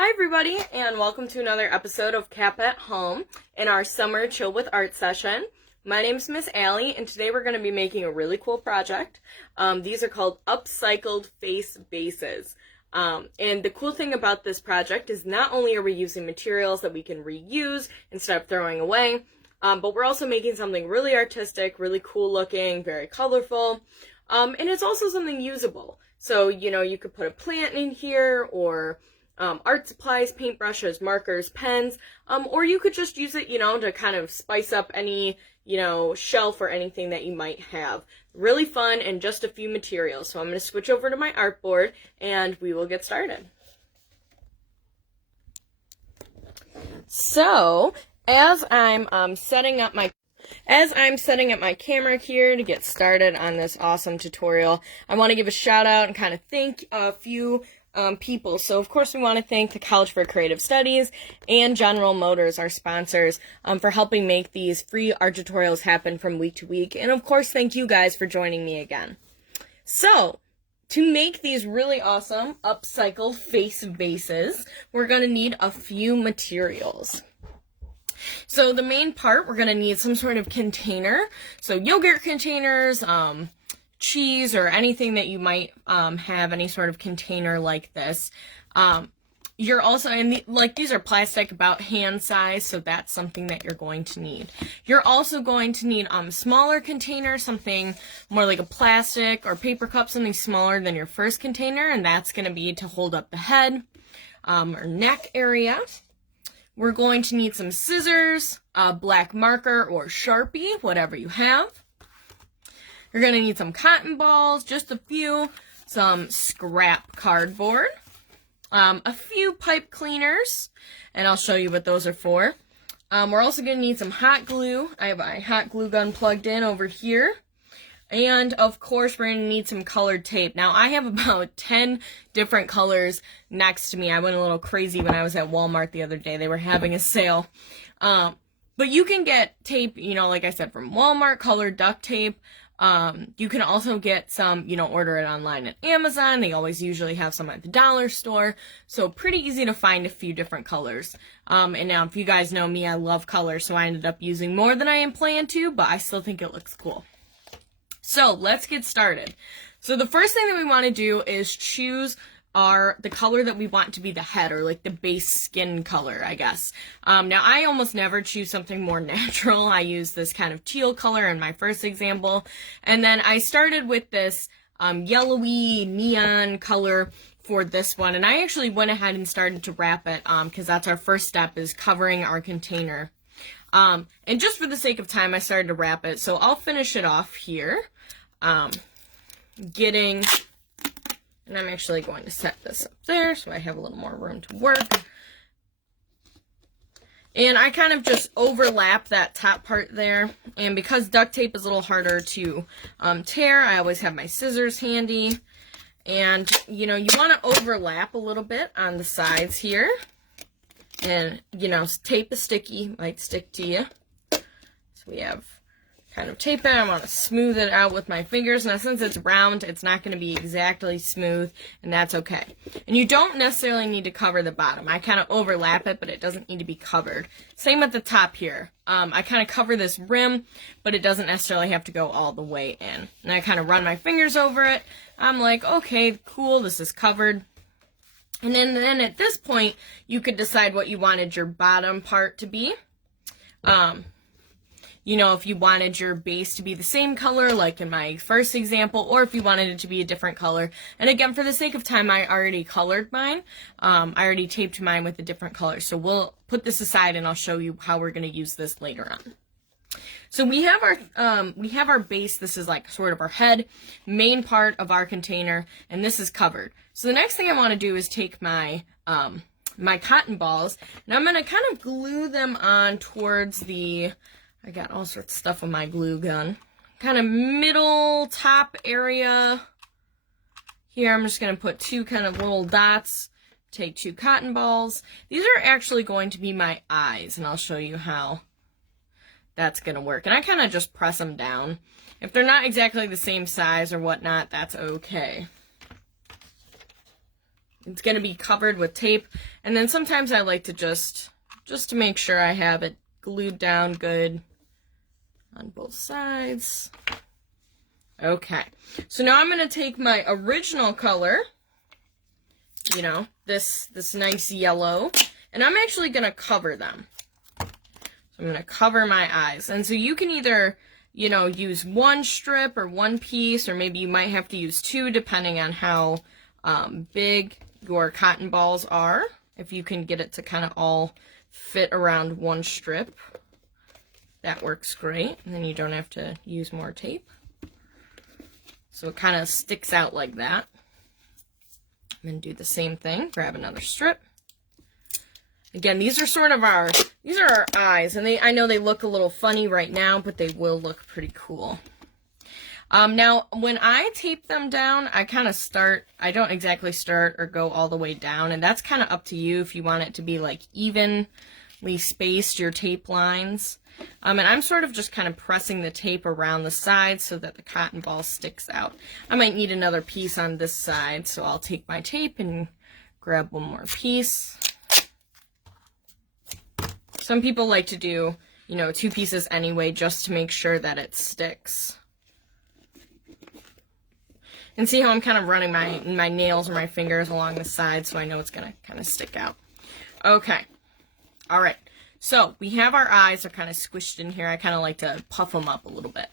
Hi everybody, and welcome to another episode of Cap at Home in our summer chill with art session. My name is Miss Allie, and today we're going to be making a really cool project. These are called Upcycled Face Vases. And the cool thing about this project is not only are we using materials that we can reuse instead of throwing away, but we're also making something really artistic, really cool looking, very colorful, and it's also something usable. So, you could put a plant in here, or art supplies, paintbrushes, markers, pens, or you could just use it, to kind of spice up any, shelf or anything that you might have. Really fun and just a few materials. So I'm going to switch over to my artboard and we will get started. So, as I'm setting up my camera here to get started on this awesome tutorial, I want to give a shout out and kind of thank a few people. So of course we want to thank the College for Creative Studies and General Motors, our sponsors, for helping make these free art tutorials happen from week to week. And of course, thank you guys for joining me again. So, to make these really awesome upcycled face vases, we're going to need a few materials. So the main part, we're going to need some sort of container. So yogurt containers, cheese, or anything that you might have any sort of container like this. You're also these are plastic, about hand size, so that's something that you're going to need. You're also going to need smaller containers, something more like a plastic or paper cup, something smaller than your first container, and that's going to be to hold up the head or neck area. We're going to need some scissors, a black marker or Sharpie, whatever you have. You're going to need some cotton balls, just a few, some scrap cardboard, a few pipe cleaners, and I'll show you what those are for. We're also going to need some hot glue. I have my hot glue gun plugged in over here. And, of course, we're going to need some colored tape. Now, I have about 10 different colors next to me. I went a little crazy when I was at Walmart the other day. They were having a sale. But you can get tape, like I said, from Walmart, colored duct tape. You can also get some, order it online at Amazon. They always usually have some at the dollar store. So pretty easy to find a few different colors. And now if you guys know me, I love colors, so I ended up using more than I had planned to, but I still think it looks cool. So let's get started. So the first thing that we want to do is choose the color that we want to be the head, or like the base skin color, I guess. Now I almost never choose something more natural. I use this kind of teal color in my first example. And then I started with this yellowy neon color for this one. And I actually went ahead and started to wrap it because that's our first step, is covering our container. And just for the sake of time, I started to wrap it. So I'll finish it off here. And I'm actually going to set this up there so I have a little more room to work. And I kind of just overlap that top part there. And because duct tape is a little harder to tear, I always have my scissors handy. And, you want to overlap a little bit on the sides here. And, tape is sticky, might stick to you. So we have kind of tape it. I want to smooth it out with my fingers. Now, since it's round, it's not going to be exactly smooth, and that's okay. And you don't necessarily need to cover the bottom. I kind of overlap it, but it doesn't need to be covered. Same at the top here. I kind of cover this rim, but it doesn't necessarily have to go all the way in. And I kind of run my fingers over it. I'm like, okay, cool, this is covered. And then at this point, you could decide what you wanted your bottom part to be. If you wanted your base to be the same color, like in my first example, or if you wanted it to be a different color. And again, for the sake of time, I already colored mine. I already taped mine with a different color. So we'll put this aside and I'll show you how we're going to use this later on. So we have our base. This is like sort of our head, main part of our container, and this is covered. So the next thing I want to do is take my my cotton balls, and I'm going to kind of glue them on towards I got all sorts of stuff on my glue gun. Kind of middle top area. Here I'm just going to put two kind of little dots. Take two cotton balls. These are actually going to be my eyes, and I'll show you how that's going to work. And I kind of just press them down. If they're not exactly the same size or whatnot, that's okay. it's going to be covered with tape. And then sometimes I like to just to make sure I have it glued down good on both sides. Okay, so now I'm going to take my original color, you know, this nice yellow, and I'm actually going to cover them. So I'm going to cover my eyes. And so you can either, you know, use one strip or one piece, or maybe you might have to use two depending on how big your cotton balls are. If you can get it to kind of all fit around one strip, that works great. And then you don't have to use more tape. So it kind of sticks out like that. I'm going to do the same thing. Grab another strip. Again, these are sort of our eyes, and I know they look a little funny right now, but they will look pretty cool. Now, when I tape them down, I kind of I don't exactly start or go all the way down, and that's kind of up to you if you want it to be like evenly spaced, your tape lines. And I'm sort of just kind of pressing the tape around the sides so that the cotton ball sticks out. I might need another piece on this side, so I'll take my tape and grab one more piece. Some people like to do, you know, two pieces anyway, just to make sure that it sticks. And see how I'm kind of running my nails or my fingers along the side, so I know it's going to kind of stick out. Okay. All right. So we have our eyes are kind of squished in here. I kind of like to puff them up a little bit.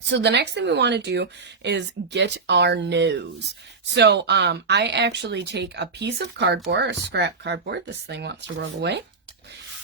So the next thing we want to do is get our nose. So I actually take a piece of cardboard, or scrap cardboard. This thing wants to roll away.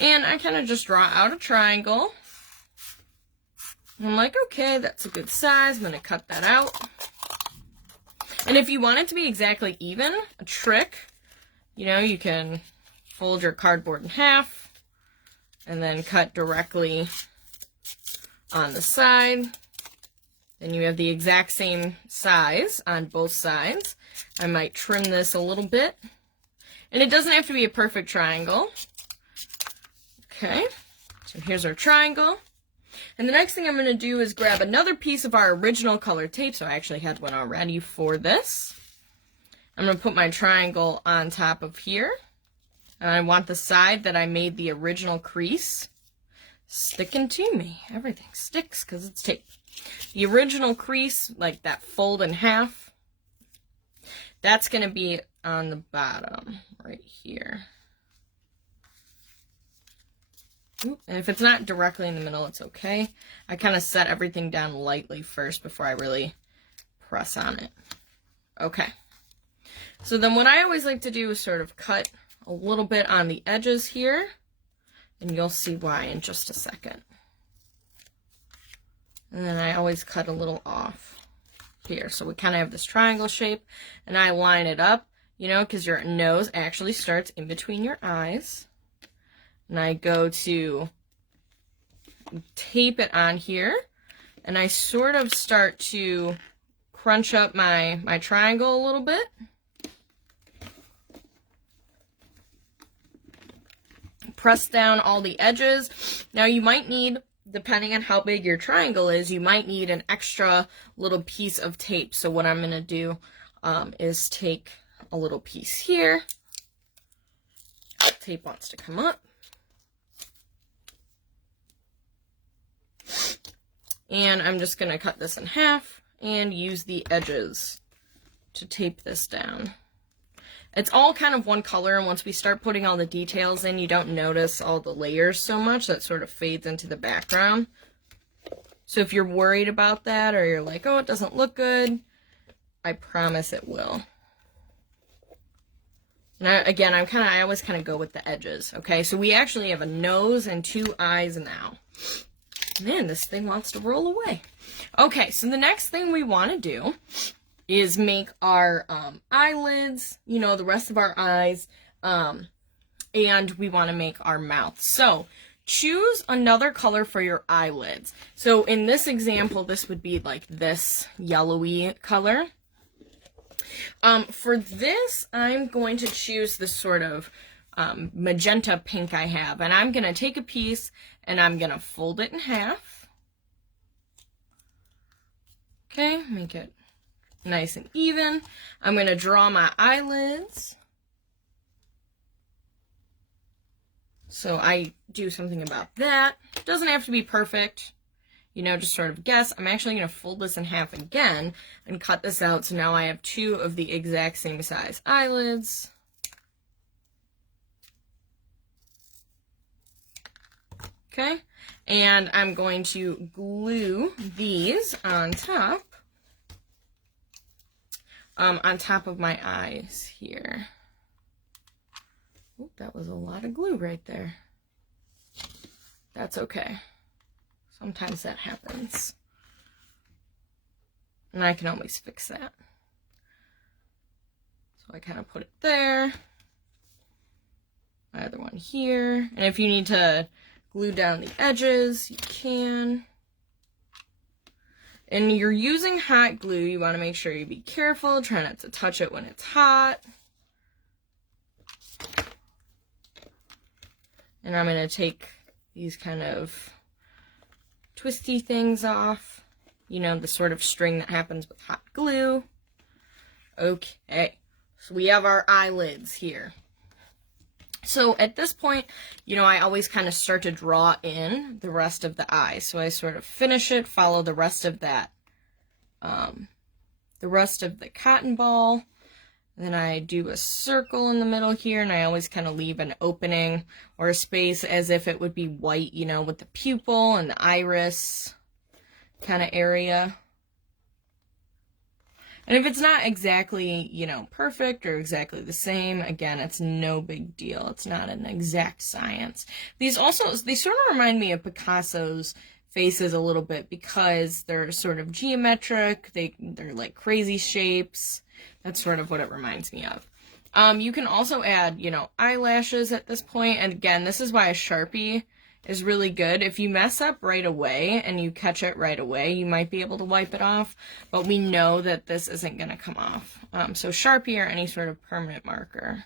And I kind of just draw out a triangle. And I'm like, okay, that's a good size. I'm going to cut that out. And if you want it to be exactly even, a trick, you know, you can fold your cardboard in half and then cut directly on the side. Then you have the exact same size on both sides. I might trim this a little bit. And it doesn't have to be a perfect triangle. Okay, so here's our triangle. And the next thing I'm going to do is grab another piece of our original color tape. So I actually had one already for this. I'm going to put my triangle on top of here. And I want the side that I made the original crease sticking to me. Everything sticks because it's tape. The original crease, like that fold in half, that's going to be on the bottom right here. And if it's not directly in the middle, it's okay. I kind of set everything down lightly first before I really press on it. Okay. So then what I always like to do is sort of cut a little bit on the edges here, and you'll see why in just a second. And then I always cut a little off here. So we kind of have this triangle shape, and I line it up, you know, because your nose actually starts in between your eyes. And I go to tape it on here, and I sort of start to crunch up my triangle a little bit. Press down all the edges. Now you might need, depending on how big your triangle is, you might need an extra little piece of tape. So what I'm going to do is take a little piece here. Tape wants to come up. And I'm just going to cut this in half and use the edges to tape this down. It's all kind of one color, and once we start putting all the details in, you don't notice all the layers so much. That sort of fades into the background. So if you're worried about that, or you're like, oh, it doesn't look good, I promise it will. Now, again, I always kind of go with the edges, okay? So we actually have a nose and two eyes now. Man, this thing wants to roll away. Okay, so the next thing we want to do is make our eyelids, you know, the rest of our eyes, and we want to make our mouth. So choose another color for your eyelids. So in this example, this would be like this yellowy color. For this, I'm going to choose this sort of magenta pink I have, and I'm going to take a piece and I'm going to fold it in half. Okay, make it nice and even. I'm going to draw my eyelids. So I do something about that. Doesn't have to be perfect, you know, just sort of guess. I'm actually going to fold this in half again and cut this out. So now I have 2 of the exact same size eyelids. Okay, and I'm going to glue these on top of my eyes here. Oop, that was a lot of glue right there. That's okay. Sometimes that happens. And I can always fix that. So I kind of put it there. My other one here. And if you need to glue down the edges, you can. And you're using hot glue, you want to make sure you be careful. Try not to touch it when it's hot. And I'm going to take these kind of twisty things off. You know, the sort of string that happens with hot glue. Okay, so we have our eyelids here. So at this point, you know, I always kind of start to draw in the rest of the eye. So I sort of finish it, follow the rest of that, the rest of the cotton ball. Then I do a circle in the middle here, and I always kind of leave an opening or a space as if it would be white, you know, with the pupil and the iris kind of area. And if it's not exactly, you know, perfect or exactly the same, again, it's no big deal. It's not an exact science. These sort of remind me of Picasso's faces a little bit because they're sort of geometric. They're like crazy shapes. That's sort of what it reminds me of. You can also add, you know, eyelashes at this point. And again, this is why a Sharpie is really good. If you mess up right away and you catch it right away, you might be able to wipe it off, but we know that this isn't going to come off. So Sharpie or any sort of permanent marker.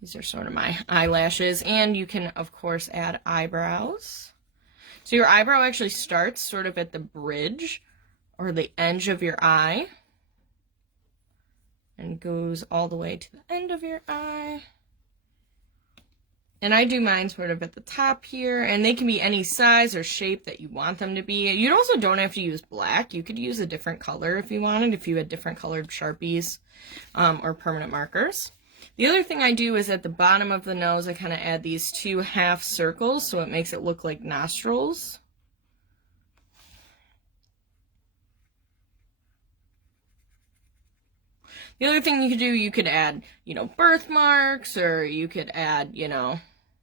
These are sort of my eyelashes, and you can, of course, add eyebrows. So your eyebrow actually starts sort of at the bridge or the edge of your eye and goes all the way to the end of your eye. And I do mine sort of at the top here, and they can be any size or shape that you want them to be. You also don't have to use black. You could use a different color if you wanted, if you had different colored Sharpies or permanent markers. The other thing I do is at the bottom of the nose, I kind of add these 2 half circles so it makes it look like nostrils. The other thing you could do, you could add, you know, birthmarks, or you could add, you know,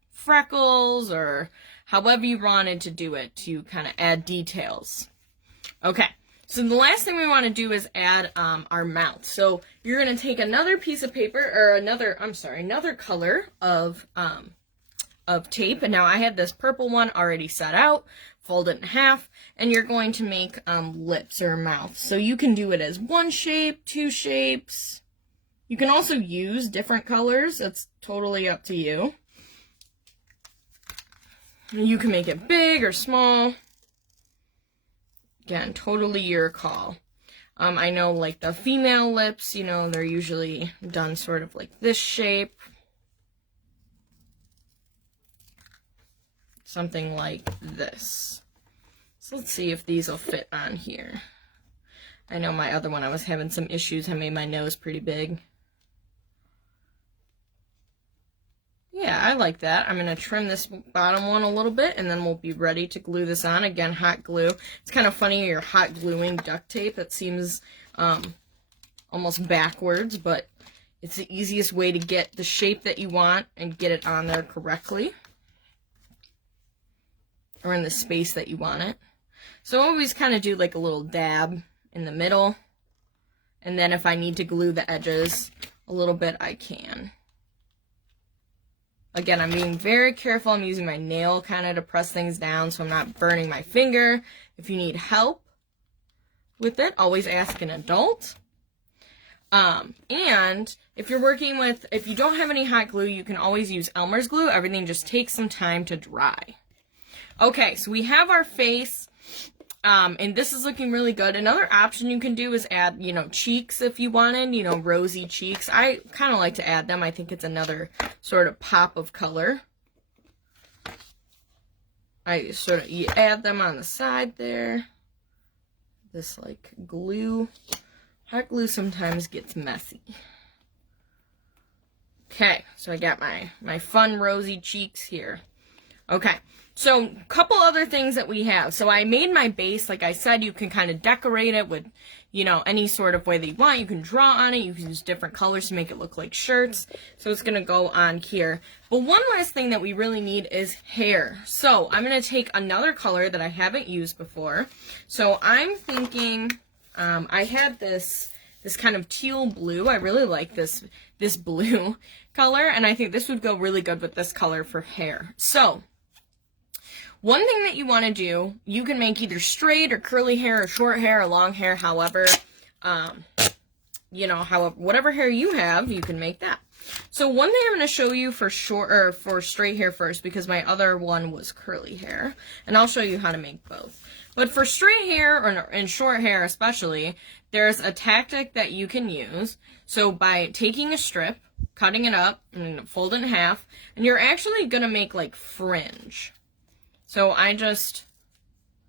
freckles, or however you wanted to do it to kind of add details. Okay, so the last thing we want to do is add our mouth. So you're going to take another piece of paper, or another color of tape, and now I have this purple one already set out. Fold it in half, and you're going to make lips or mouth. So you can do it as 1 shape, 2 shapes. You can also use different colors. It's totally up to you. You can make it big or small. Again, totally your call. I know like the female lips, you know, they're usually done sort of like this shape. Something like this. So let's see if these will fit on here. I know my other one, I was having some issues. I made my nose pretty big. Yeah, I like that. I'm going to trim this bottom one a little bit, and then we'll be ready to glue this on. Again, hot glue. It's kind of funny, you're hot gluing duct tape. It seems almost backwards, but it's the easiest way to get the shape that you want and get it on there correctly, or in the space that you want it. So I always kind of do like a little dab in the middle, and then if I need to glue the edges a little bit, I can. Again, I'm being very careful. I'm using my nail kind of to press things down so I'm not burning my finger. If you need help with it, always ask an adult. And if you're working with, if you don't have any hot glue, you can always use Elmer's glue. Everything just takes some time to dry. Okay, so we have our face. And this is looking really good. Another option you can do is add, you know, cheeks if you wanted, you know, rosy cheeks. I kind of like to add them. I think it's another sort of pop of color. You add them on the side there. This like glue. Hot glue sometimes gets messy. Okay, so I got my fun rosy cheeks here. Okay, so a couple other things that we have. So I made my base. Like I said, you can kind of decorate it with, you know, any sort of way that you want. You can draw on it. You can use different colors to make it look like shirts. So it's going to go on here. But one last thing that we really need is hair. So I'm going to take another color that I haven't used before. So I'm thinking, I had this kind of teal blue. I really like this blue color, and I think this would go really good with this color for hair. So one thing that you want to do, you can make either straight or curly hair or short hair or long hair, however, you know, whatever hair you have, you can make that. So one thing I'm going to show you for for straight hair first, because my other one was curly hair, and I'll show you how to make both. But for straight hair and short hair especially, there's a tactic that you can use. So by taking a strip, cutting it up, and fold it in half, and you're actually going to make like fringe. So I just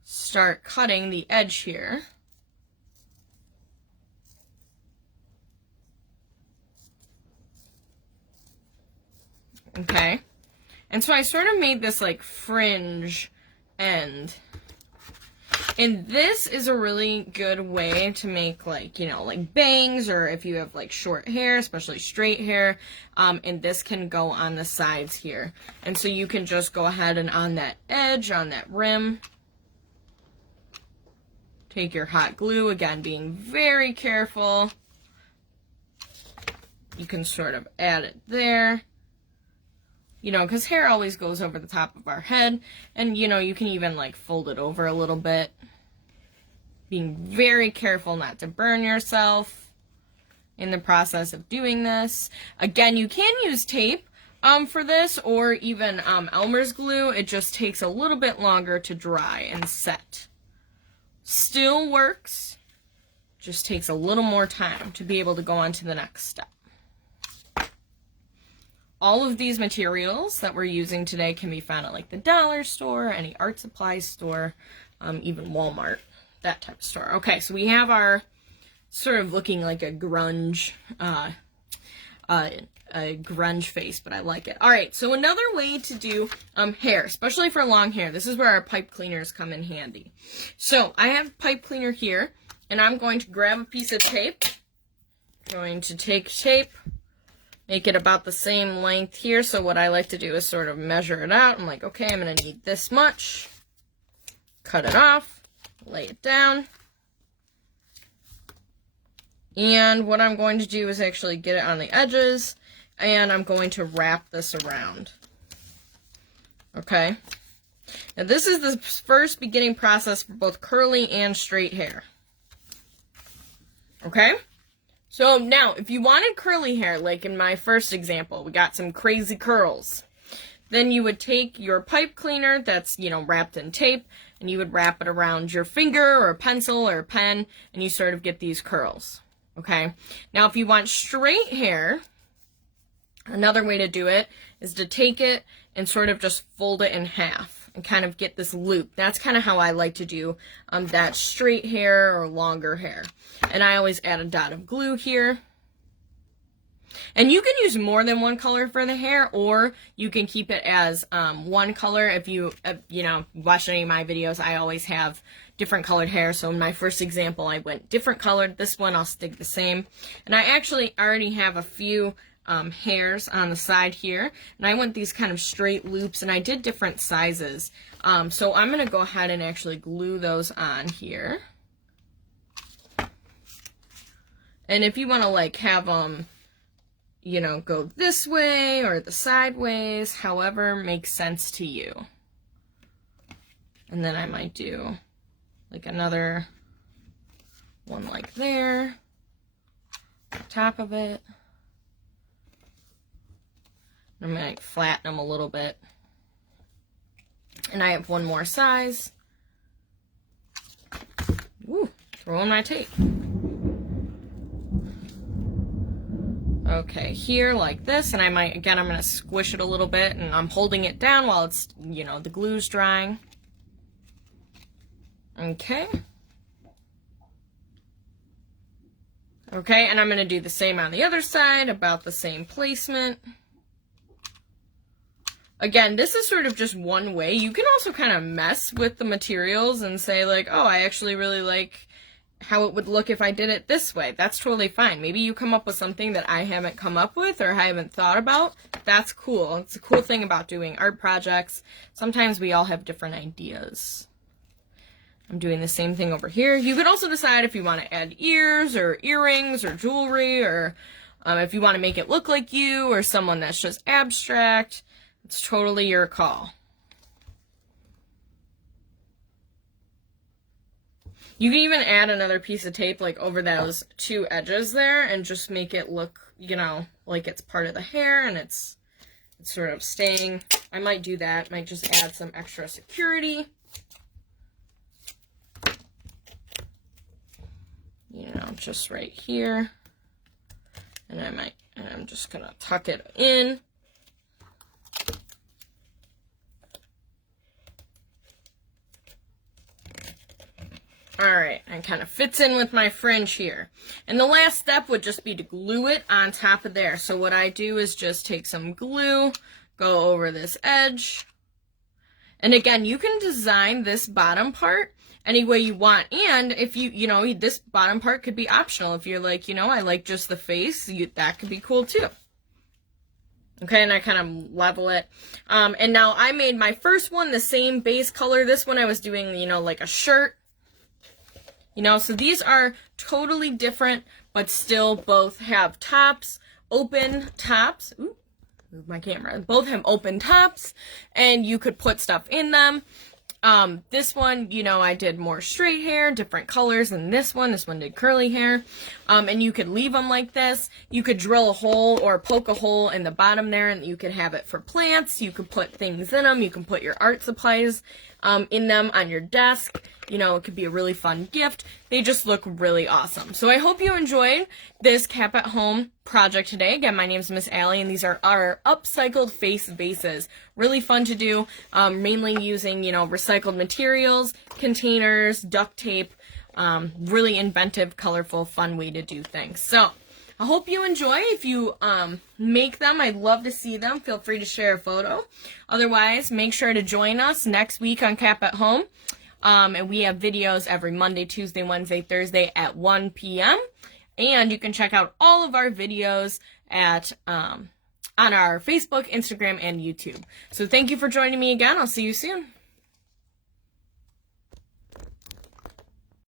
start cutting the edge here. Okay. And so I sort of made this like fringe end. And this is a really good way to make like, you know, like bangs, or if you have like short hair, especially straight hair, and this can go on the sides here. And so you can just go ahead and on that edge, on that rim, take your hot glue, again, being very careful. You can sort of add it there. You know, because hair always goes over the top of our head, and, you know, you can even, like, fold it over a little bit. Being very careful not to burn yourself in the process of doing this. Again, you can use tape for this, or even Elmer's glue. It just takes a little bit longer to dry and set. Still works, just takes a little more time to be able to go on to the next step. All of these materials that we're using today can be found at like the dollar store, any art supply store, even Walmart, that type of store. Okay, so we have our sort of looking like a grunge face, but I like it. All right, so another way to do hair, especially for long hair, this is where our pipe cleaners come in handy. So I have pipe cleaner here, and I'm going to grab a piece of tape. I'm going to take tape, make it about the same length here. So what I like to do is sort of measure it out. I'm like, okay, I'm going to need this much. Cut it off, lay it down. And what I'm going to do is actually get it on the edges, and I'm going to wrap this around. Okay? Now this is the first beginning process for both curly and straight hair. Okay? So now, if you wanted curly hair, like in my first example, we got some crazy curls, then you would take your pipe cleaner that's, you know, wrapped in tape, and you would wrap it around your finger or a pencil or a pen, and you sort of get these curls. Okay? Now, if you want straight hair, another way to do it is to take it and sort of just fold it in half and kind of get this loop. That's kind of how I like to do that straight hair or longer hair. And I always add a dot of glue here. And you can use more than one color for the hair, or you can keep it as one color. If you, you know, watch any of my videos, I always have different colored hair. So in my first example, I went different colored. This one, I'll stick the same. And I actually already have a few hairs on the side here, and I want these kind of straight loops, and I did different sizes. So I'm going to go ahead and actually glue those on here. And if you want to like have them, you know, go this way or the sideways, however makes sense to you. And then I might do like another one like there, on top of it. I'm going to flatten them a little bit. And I have one more size. throw in my tape. Okay, here like this, and I'm going to squish it a little bit, and I'm holding it down while it's, you know, the glue's drying. Okay. Okay, and I'm going to do the same on the other side, about the same placement. Again, this is sort of just one way. You can also kind of mess with the materials and say like, oh, I actually really like how it would look if I did it this way. That's totally fine. Maybe you come up with something that I haven't come up with or I haven't thought about. That's cool. It's a cool thing about doing art projects. Sometimes we all have different ideas. I'm doing the same thing over here. You could also decide if you want to add ears or earrings or jewelry, or if you want to make it look like you or someone that's just abstract. It's totally your call. You can even add another piece of tape like over those two edges there and just make it look, you know, like it's part of the hair and it's sort of staying. I might do that. Might just add some extra security. You know, just right here. And I'm just gonna tuck it in. Alright, and kind of fits in with my fringe here. And the last step would just be to glue it on top of there. So what I do is just take some glue, go over this edge. And again, you can design this bottom part any way you want. And if you know, this bottom part could be optional. If you're like, you know, I like just the face, that could be cool too. Okay, and I kind of level it. And now I made my first one the same base color. This one I was doing, you know, like a shirt. You know, so these are totally different, but still both have tops, open tops. Ooh, move my camera. Both have open tops, and you could put stuff in them. This one, you know, I did more straight hair, different colors than this one. This one did curly hair. And you could leave them like this. You could drill a hole or poke a hole in the bottom there, and you could have it for plants. You could put things in them. You can put your art supplies in them on your desk. You know, it could be a really fun gift. They just look really awesome. So I hope you enjoyed this Cap at Home project today. Again, my name is Miss Allie, and these are our upcycled face vases. Really fun to do, mainly using, you know, recycled materials, containers, duct tape. Really inventive, colorful, fun way to do things. So I hope you enjoy. If you make them, I'd love to see them. Feel free to share a photo. Otherwise, make sure to join us next week on Cap at Home. And we have videos every Monday, Tuesday, Wednesday, Thursday at 1 p.m. And you can check out all of our videos at on our Facebook, Instagram, and YouTube. So thank you for joining me again. I'll see you soon.